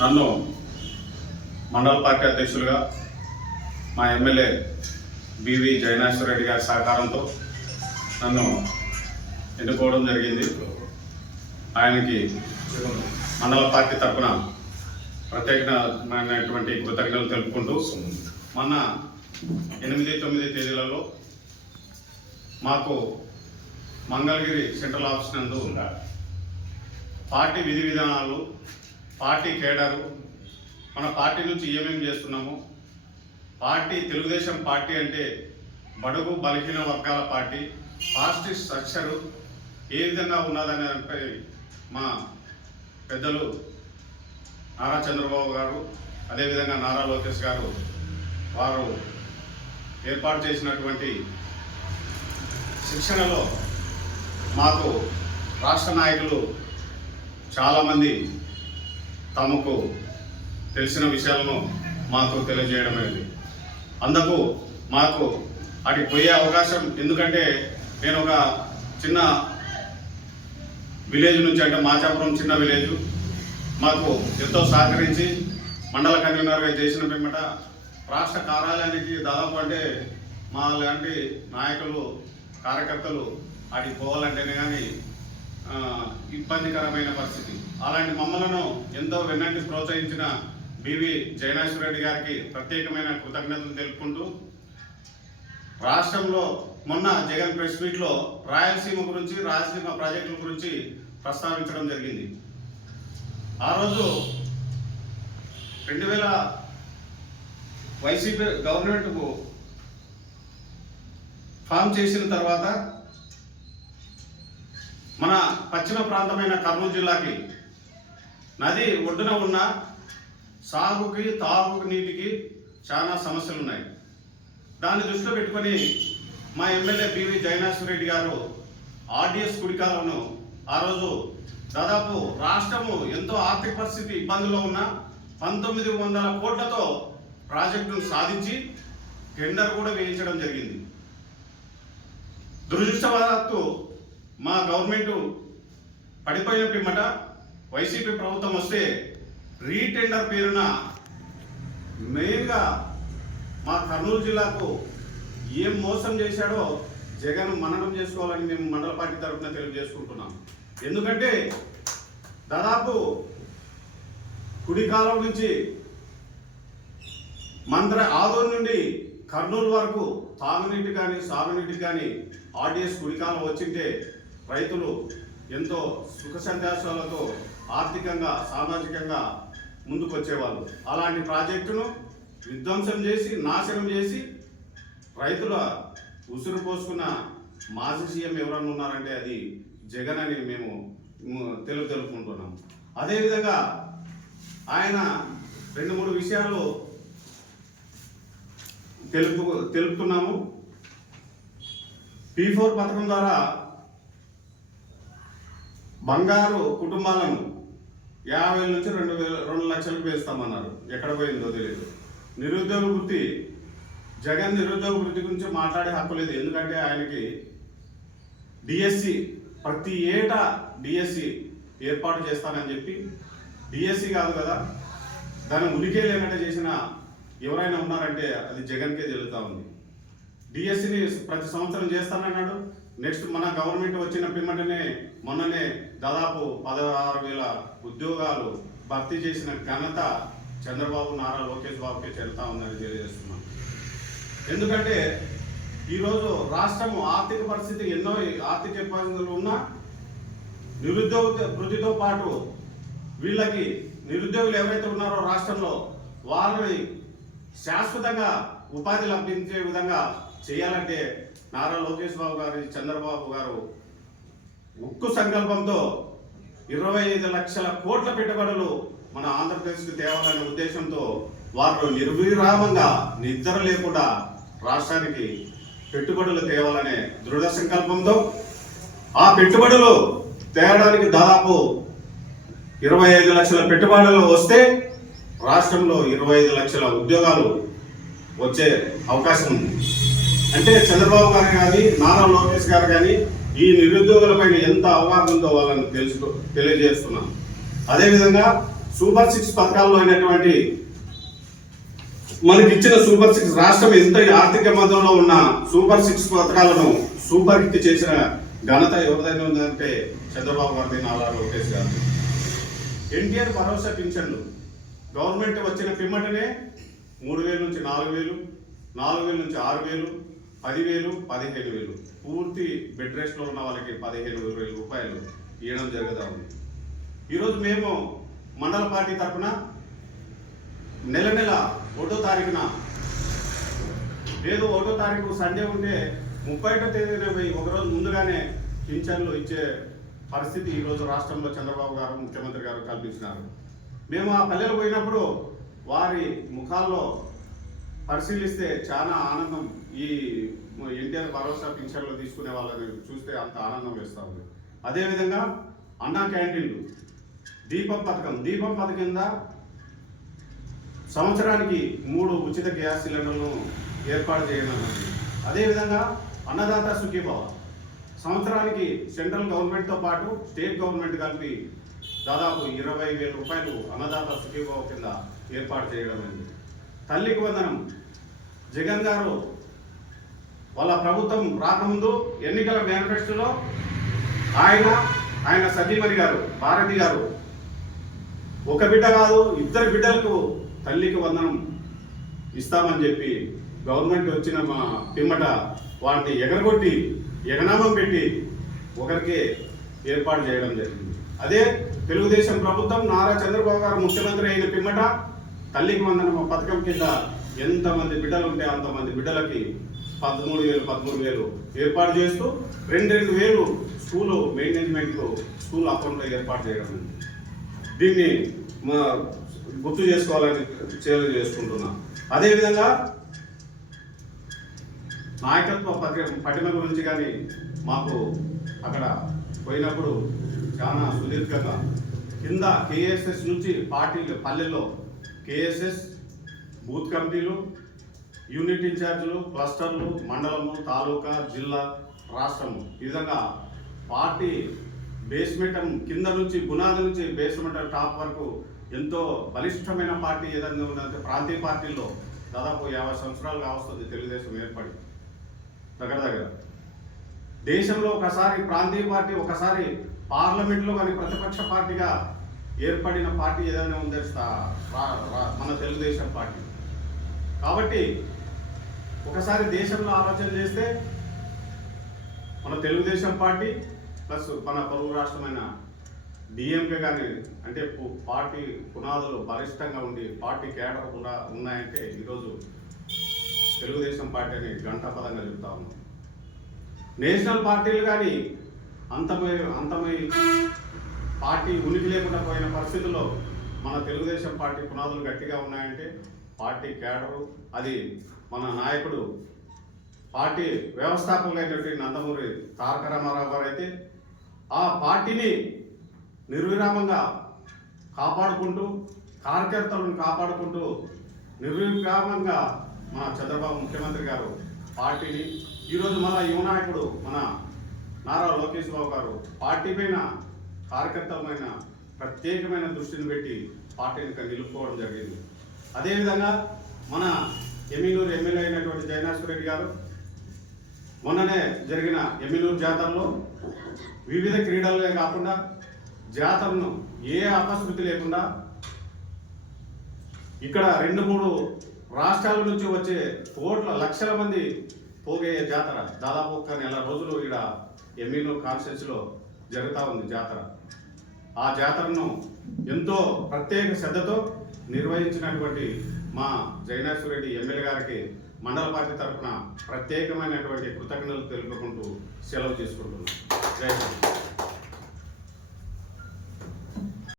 నన్ను మండల పార్టీ అధ్యక్షులుగా మా ఎమ్మెల్యే బివి జయనాశ్వర రెడ్డి గారి సహకారంతో నన్ను ఎన్నుకోవడం జరిగింది. ఆయనకి మండల పార్టీ తరఫున ప్రత్యేకమైనటువంటి కృతజ్ఞతలు తెలుపుకుంటూ మొన్న ఎనిమిది తొమ్మిది తేదీలలో మాకు మంగళగిరి సెంట్రల్ ఆఫీస్ నందు పార్టీ విధి విధానాలు పార్టీ కేడరు మన పార్టీ నుంచి ఏమేమి చేస్తున్నాము? పార్టీ తెలుగుదేశం పార్టీ అంటే బడుగు బలహీన వర్గాల పార్టీ పార్టీ స్ట్రక్చరు ఏ విధంగా ఉన్నదనేపై మా పెద్దలు నారా చంద్రబాబు గారు అదేవిధంగా నారా లోకేష్ గారు వారు ఏర్పాటు చేసినటువంటి శిక్షణలో మాకు రాష్ట్ర నాయకులు చాలామంది తమకు తెలిసిన విషయాలను మాకు తెలియజేయడమైంది. అందుకు మాకు అటు పోయే అవకాశం ఎందుకంటే నేను ఒక చిన్న విలేజ్ నుంచి అంటే మాచాపురం చిన్న విలేజ్. మాకు ఎంతో సహకరించి మండల కన్వీనర్గా చేసిన పిమ్మట రాష్ట్ర కార్యాలయానికి దాదాపు అంటే మా లాంటి నాయకులు కార్యకర్తలు అడిగి పోవాలంటేనే కానీ ఇబ్బందికరమైన పరిస్థితి. అలాంటి మమ్మలను ఎంతో వెన్నంటి ప్రోత్సహించిన బివి జయనాశ్వర రెడ్డి గారికి ప్రత్యేకమైన కృతజ్ఞతలు తెలుపుకుంటూ రాష్ట్రంలో మొన్న జగన్ ప్రెస్ మీట్లో రాయలసీమ గురించి రాయలసీమ ప్రాజెక్టుల గురించి ప్రస్తావించడం జరిగింది. ఆ రోజు రెండు వేల వైసీపీ గవర్నమెంట్కు ఫామ్ చేసిన తర్వాత మన పశ్చిమ ప్రాంతమైన కర్నూలు జిల్లాకి. నది ఒడ్డున ఉన్న సాగుకి తాగుకి నీటికి చాలా సమస్యలు ఉన్నాయి దాన్ని దృష్టిలో పెట్టుకొని మా ఎమ్మెల్యే పివి జయనాశ్వర రెడ్డి గారు ఆర్డిఎస్ కుడికాలను ఆ రోజు దాదాపు రాష్ట్రము ఎంతో ఆర్థిక పరిస్థితి ఇబ్బందుల్లో ఉన్న పంతొమ్మిది వందల కోట్లతో ప్రాజెక్టును సాధించి టెండర్ కూడా వేయించడం జరిగింది. దురదృష్టవశాత్తు మా గవర్నమెంట్ పడిపోయిన పిమ్మట వైసీపీ ప్రభుత్వం వస్తే రీటెండర్ పేరున మెయిన్గా మా కర్నూలు జిల్లాకు ఏం మోసం చేశాడో జగన్ మననం చేసుకోవాలని మేము మండల పార్టీ తరఫున తెలియజేసుకుంటున్నాం. ఎందుకంటే దాదాపు కుడి కాలం నుంచి మంత్ర ఆదూరు నుండి కర్నూలు వరకు తాగునీటి కానీ సాగునీటి కానీ ఆర్డీఎస్ కుడికాలం వచ్చింటే రైతులు ఎంతో సుఖ సంతోషాలతో ఆర్థికంగా సామాజికంగా ముందుకొచ్చేవాళ్ళు. అలాంటి ప్రాజెక్టును విధ్వంసం చేసి నాశనం చేసి రైతుల ఉసురు పోసుకున్న మాజీ సీఎం ఎవరన్నా ఉన్నారంటే అది జగన్ అని మేము తెలుగు తెలుపుకుంటున్నాం. అదేవిధంగా ఆయన రెండు మూడు విషయాలు తెలుపు తెలుపుతున్నాము. పీ ఫోర్ పథకం ద్వారా బంగారు కుటుంబాలను యాభై వేల నుంచి రెండు వేల రెండు లక్షలకు వేస్తామన్నారు ఎక్కడ పోయిందో తెలియదు నిరుద్యోగ వృత్తి జగన్ నిరుద్యోగ వృత్తి గురించి మాట్లాడే హక్కు లేదు. ఎందుకంటే ఆయనకి డిఎస్సి ప్రతి ఏటా డిఎస్సి ఏర్పాటు చేస్తానని చెప్పి డిఎస్సి కాదు కదా దాని ఉనికే లేకుండా చేసిన ఎవరైనా ఉన్నారంటే అది జగన్కే జరుగుతూ ఉంది. డిఎస్సిని ప్రతి సంవత్సరం చేస్తానన్నాడు. నెక్స్ట్ మన గవర్నమెంట్ వచ్చిన పిమ్మటనే మొన్ననే దాదాపు పదహారు వేల ఉద్యోగాలు భర్తీ చేసిన ఘనత చంద్రబాబు నారా లోకేష్ బాబుకే చెల్తా ఉందని తెలియజేస్తున్నాం. ఎందుకంటే ఈరోజు రాష్ట్రము ఆర్థిక పరిస్థితి ఎన్నో ఆర్థిక ఇబ్బందులు ఉన్నా నిరుద్యోగ వృద్ధితో పాటు వీళ్ళకి నిరుద్యోగులు ఎవరైతే ఉన్నారో రాష్ట్రంలో వారిని శాశ్వతంగా ఉపాధి లభించే విధంగా చేయాలంటే నారా లోకేష్ బాబు గారు చంద్రబాబు గారు ఉక్కు సంకల్పంతో ఇరవై ఐదు లక్షల కోట్ల పెట్టుబడులు మన ఆంధ్రప్రదేశ్కి తేవాలనే ఉద్దేశంతో వారు నిర్విరామంగా నిద్ర లేకుండా రాష్ట్రానికి పెట్టుబడులు తేవాలనే దృఢ సంకల్పంతో ఆ పెట్టుబడులు తేయడానికి దాదాపు ఇరవై ఐదు లక్షల పెట్టుబడులు వస్తే రాష్ట్రంలో ఇరవై ఐదు లక్షల ఉద్యోగాలు వచ్చే అవకాశం ఉంది. అంటే చంద్రబాబు గారు కానీ నారా లోకేష్ గారు కానీ ఈ నిరుద్యోగులపైన ఎంత అవగాహన ఉందో వాళ్ళని తెలుసు తెలియజేస్తున్నాను. అదేవిధంగా సూపర్ సిక్స్ పథకాల్లో అయినటువంటి మనకి ఇచ్చిన సూపర్ సిక్స్ రాష్ట్రం ఎంత ఆర్థిక మందంలో ఉన్న సూపర్ సిక్స్ పథకాలను సూపర్ హిట్ చేసిన ఘనత ఎవరిదైనా ఉందంటే చంద్రబాబు గారిది నారా లోకేష్ గారు ఎన్టీఆర్ భరోసా పింఛన్లు. గవర్నమెంట్ వచ్చిన పిమ్మటనే మూడు వేలు నుంచి నాలుగు వేలు నాలుగు వేలు నుంచి ఆరు వేలు పదివేలు పదిహేను వేలు. పూర్తి బెడ్ రెస్ట్లో ఉన్న వాళ్ళకి పదిహేను వేల రూపాయలు ఇవ్వడం జరుగుతూ ఉంది. ఈరోజు మేము మండల పార్టీ తరఫున నెల నెల ఒకటో తారీఖున ఏదో ఒకటో తారీఖు సండే ఉంటే ముప్పై ఒకటో తేదీన పోయి ఒకరోజు ముందుగానే పింఛన్లు ఇచ్చే పరిస్థితి ఈరోజు రాష్ట్రంలో చంద్రబాబు గారు ముఖ్యమంత్రి గారు కల్పించినారు. మేము ఆ పల్లెలు పోయినప్పుడు వారి ముఖాల్లో పరిశీలిస్తే చాలా ఆనందం ఈ ఎన్టీఆర్ భరోసా పింఛన్లో తీసుకునే వాళ్ళని చూస్తే అంత ఆనందం వేస్తూ ఉంది అదేవిధంగా అన్నా క్యాంటీన్లు దీపం పథకం దీపం పథకం కింద సంవత్సరానికి మూడు ఉచిత గ్యాస్ సిలిండర్లను ఏర్పాటు చేయనున్నది అదేవిధంగా అన్నదాత సుఖీభావ సంవత్సరానికి సెంట్రల్ గవర్నమెంట్తో పాటు స్టేట్ గవర్నమెంట్ కలిపి దాదాపు ఇరవై వేల రూపాయలు అన్నదాత సుఖీభావ కింద ఏర్పాటు చేయడం తల్లికి వందనం జగన్ గారు వాళ్ళ ప్రభుత్వం రాకముందు ఎన్నికల మేనిఫెస్టోలో ఆయన ఆయన సతీమణి గారు భారతి గారు ఒక బిడ్డ కాదు ఇద్దరు బిడ్డలకు తల్లికి వందనం ఇస్తామని చెప్పి గవర్నమెంట్ వచ్చిన మా పిమ్మట వాటిని ఎగరగొట్టి ఎగనామం పెట్టి ఒకరికి ఏర్పాటు చేయడం జరిగింది. అదే తెలుగుదేశం ప్రభుత్వం నారా చంద్రబాబు గారు ముఖ్యమంత్రి అయిన పిమ్మట తల్లికి వందనం పథకం కింద ఎంతమంది బిడ్డలు ఉంటే అంతమంది బిడ్డలకి పదమూడు వేలు పదమూడు వేలు ఏర్పాటు చేస్తూ రెండు రెండు వేలు స్కూల్ మెయింటైన్మెంట్లో స్కూల్ అకౌంట్లో ఏర్పాటు చేయడం దీన్ని గుర్తు చేసుకోవాలని చర్యలు చేసుకుంటున్నా. అదేవిధంగా నాయకత్వ పటి- పటిమ గురించి కానీ మాకు అక్కడ పోయినప్పుడు చాలా సుదీర్ఘంగా కింద కేఎస్ఎస్ నుంచి పార్టీలు పల్లెల్లో కేఎస్ఎస్ బూత్ కమిటీలు యూనిట్ ఇన్ఛార్జీలు క్లస్టర్లు మండలము తాలూకా జిల్లా రాష్ట్రము. ఈ విధంగా పార్టీ బేస్మెంటం కింద నుంచి పునాది నుంచి బేస్మెంట్ టాప్ వరకు ఎంతో బలిష్టమైన పార్టీ ఏదైనా ఉందంటే ప్రాంతీయ పార్టీల్లో దాదాపు యాభై సంవత్సరాలు కావస్తుంది తెలుగుదేశం ఏర్పడి. దగ్గర దగ్గర. దేశంలో ఒకసారి ప్రాంతీయ పార్టీ ఒకసారి పార్లమెంట్లో కానీ ప్రతిపక్ష పార్టీగా ఏర్పడిన పార్టీ ఏదైనా ఉందంటే మన తెలుగుదేశం పార్టీ. కాబట్టి ఒకసారి దేశంలో ఆలోచన చేస్తే మన తెలుగుదేశం పార్టీ ప్లస్ మన పొరుగు రాష్ట్రమైన డిఎంకే కానీ అంటే పార్టీ పునాదులు బలిష్టంగా ఉండి పార్టీ కేటర్ కూడా ఉన్నాయంటే ఈరోజు తెలుగుదేశం పార్టీని గంటపదంగా చెప్తా ఉన్నాం. నేషనల్ పార్టీలు కానీ అంతమై అంతమై పార్టీ ఉనికి లేకుండా పోయిన పరిస్థితుల్లో మన తెలుగుదేశం పార్టీ పునాదులు గట్టిగా ఉన్నాయంటే పార్టీ కేడరు అది మన నాయకుడు పార్టీ వ్యవస్థాపకులైనటువంటి నందమూరి తారక రామారావు గారు అయితే ఆ పార్టీని నిర్విరామంగా కాపాడుకుంటూ కార్యకర్తలను కాపాడుకుంటూ నిర్విరామంగా మన చంద్రబాబు ముఖ్యమంత్రి గారు పార్టీని ఈరోజు మన యువ నాయకుడు మన నారా లోకేష్ బాబు గారు పార్టీ పైన కార్యకర్తలమైన ప్రత్యేకమైన దృష్టిని పెట్టి పార్టీని నిలుపుకోవడం జరిగింది. అదేవిధంగా మన ఎమ్మినూరు ఎమ్మెల్యే అయినటువంటి జయనాశ్వర రెడ్డి గారు మొన్ననే జరిగిన ఎమ్మినూరు జాతరలో వివిధ క్రీడలే కాకుండా జాతరను ఏ అపశృతి లేకుండా ఇక్కడ రెండు మూడు రాష్ట్రాల నుంచి వచ్చే కోట్ల లక్షల మంది పోగే జాతర. దాదాపు ఒక నెల రోజులు ఇక్కడ ఎమ్మినూరు కాన్స్టిట్యూన్సీలో జరుగుతూ ఉంది జాతర. ఆ జాతరను ఎంతో ప్రత్యేక శ్రద్ధతో నిర్వహించినటువంటి మా జైనాశ్వర రెడ్డి ఎమ్మెల్యే గారికి మండల పార్టీ తరఫున ప్రత్యేకమైనటువంటి కృతజ్ఞతలు తెలుపుకుంటూ సెలవు తీసుకుంటున్నాం. జై